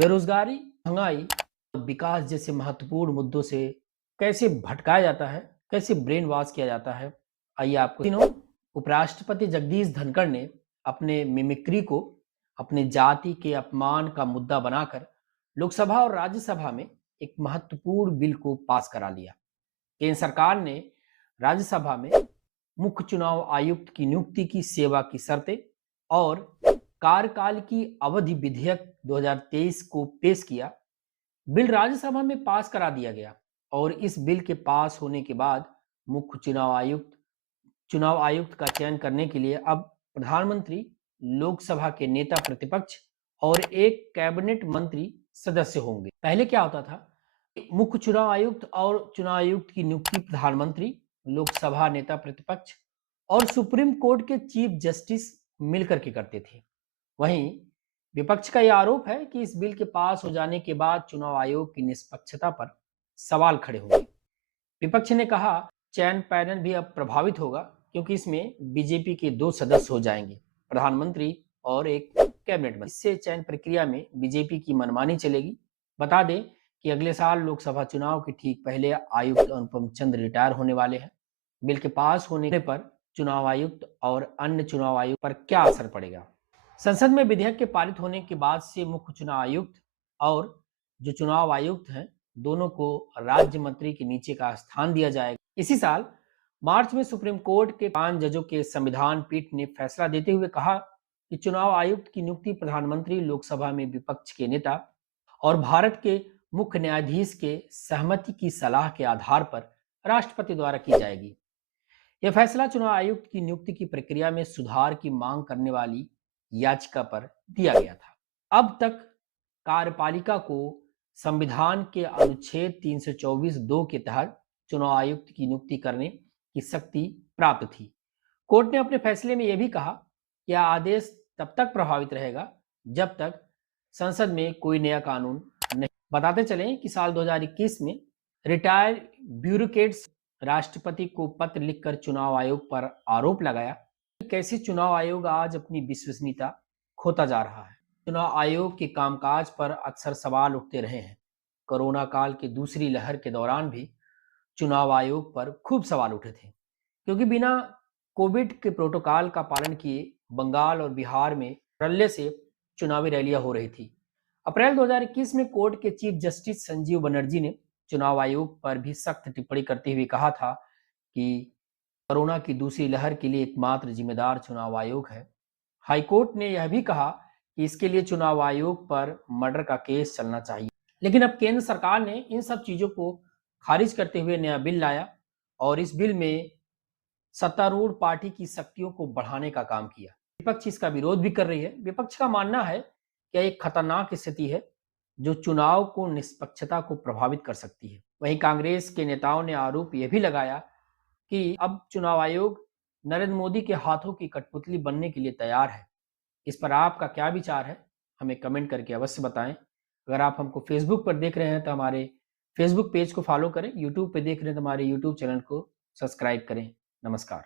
बेरोजगारी, महंगाई और विकास जैसे महत्वपूर्ण मुद्दों से कैसे भटकाया जाता है, कैसे ब्रेन वॉश किया जाता है, आइए आपको दिनों उपराष्ट्रपति जगदीश धनखड़ ने अपने मिमिक्री को अपने जाति के अपमान का मुद्दा बनाकर लोकसभा और राज्यसभा में एक महत्वपूर्ण बिल को पास करा लिया। केंद्र सरकार ने राज्यसभा में मुख्य चुनाव आयुक्त की नियुक्ति की सेवा की शर्तें और कार्यकाल की अवधि विधेयक 2023 को पेश किया। बिल राज्यसभा में पास करा दिया गया और इस बिल के पास होने के बाद मुख्य चुनाव आयुक्त का चयन करने के लिए अब प्रधानमंत्री, लोकसभा के नेता प्रतिपक्ष और एक कैबिनेट मंत्री सदस्य होंगे। पहले क्या होता था? मुख्य चुनाव आयुक्त और चुनाव आयुक्त की नियुक्ति प्रधानमंत्री, लोकसभा नेता प्रतिपक्ष और सुप्रीम कोर्ट के चीफ जस्टिस मिलकर के करते थे। वहीं विपक्ष का यह आरोप है कि इस बिल के पास हो जाने के बाद चुनाव आयोग की निष्पक्षता पर सवाल खड़े होंगे। विपक्ष ने कहा चयन पैनल भी अब प्रभावित होगा क्योंकि इसमें बीजेपी के 2 सदस्य हो जाएंगे, प्रधानमंत्री और एक कैबिनेट मंत्री। इससे चयन प्रक्रिया में बीजेपी की मनमानी चलेगी। बता दें कि अगले साल लोकसभा चुनाव के ठीक पहले आयुक्त अनुपम चंद्र रिटायर होने वाले हैं। बिल के पास होने पर चुनाव आयुक्त और अन्य चुनाव आयुक्त पर क्या असर पड़ेगा? संसद में विधेयक के पारित होने के बाद से मुख्य चुनाव आयुक्त और जो चुनाव आयुक्त हैं, दोनों को राज्य मंत्री के नीचे का स्थान दिया जाएगा। इसी साल मार्च में सुप्रीम कोर्ट के 5 जजों के संविधान पीठ ने फैसला देते हुए कहा कि चुनाव आयुक्त की नियुक्ति प्रधानमंत्री, लोकसभा में विपक्ष के नेता और भारत के मुख्य न्यायाधीश के सहमति की सलाह के आधार पर राष्ट्रपति द्वारा की जाएगी। यह फैसला चुनाव आयुक्त की नियुक्ति की प्रक्रिया में सुधार की मांग करने वाली याचिका पर दिया गया था। अब तक कार्यपालिका को संविधान के अनुच्छेद 324(2) के तहत चुनाव आयुक्त की नियुक्ति करने की शक्ति प्राप्त थी। कोर्ट ने अपने फैसले में यह भी कहा कि यह आदेश तब तक प्रभावित रहेगा जब तक संसद में कोई नया कानून नहीं। बताते चलें कि साल 2021 में रिटायर्ड ब्यूरोक्रेट्स राष्ट्रपति को पत्र लिखकर चुनाव आयोग पर आरोप लगाया कि कैसे चुनाव आयोग आज अपनी विश्वसनीयता खोता जा रहा है। चुनाव आयोग के कामकाज पर अक्सर सवाल उठते रहे हैं। कोरोना काल की दूसरी लहर के दौरान भी चुनाव आयोग पर खूब सवाल उठे थे क्योंकि बिना कोविड के प्रोटोकॉल का पालन किए बंगाल और बिहार में रल्ले से चुनावी रैलियां हो रही थी। अप्रैल 2021 में कोर्ट के चीफ जस्टिस संजीव बनर्जी ने चुनाव आयोग पर भी सख्त टिप्पणी करते हुए कहा था कि कोरोना की दूसरी लहर के लिए एकमात्र जिम्मेदार चुनाव आयोग है। हाईकोर्ट ने यह भी कहा कि इसके लिए चुनाव आयोग पर मर्डर का केस चलना चाहिए। लेकिन अब केंद्र सरकार ने इन सब चीजों को खारिज करते हुए नया बिल लाया और इस बिल में सत्तारूढ़ पार्टी की शक्तियों को बढ़ाने का काम किया। विपक्ष इसका विरोध भी कर रही है। विपक्ष का मानना है कि यह एक खतरनाक स्थिति है जो चुनाव को निष्पक्षता को प्रभावित कर सकती है। वहीं कांग्रेस के नेताओं ने आरोप यह भी लगाया कि अब चुनाव आयोग नरेंद्र मोदी के हाथों की कठपुतली बनने के लिए तैयार है। इस पर आपका क्या विचार है? हमें कमेंट करके अवश्य बताएं। अगर आप हमको फेसबुक पर देख रहे हैं तो हमारे फेसबुक पेज को फॉलो करें। यूट्यूब पे देख रहे हैं तो हमारे यूट्यूब चैनल को सब्सक्राइब करें। नमस्कार।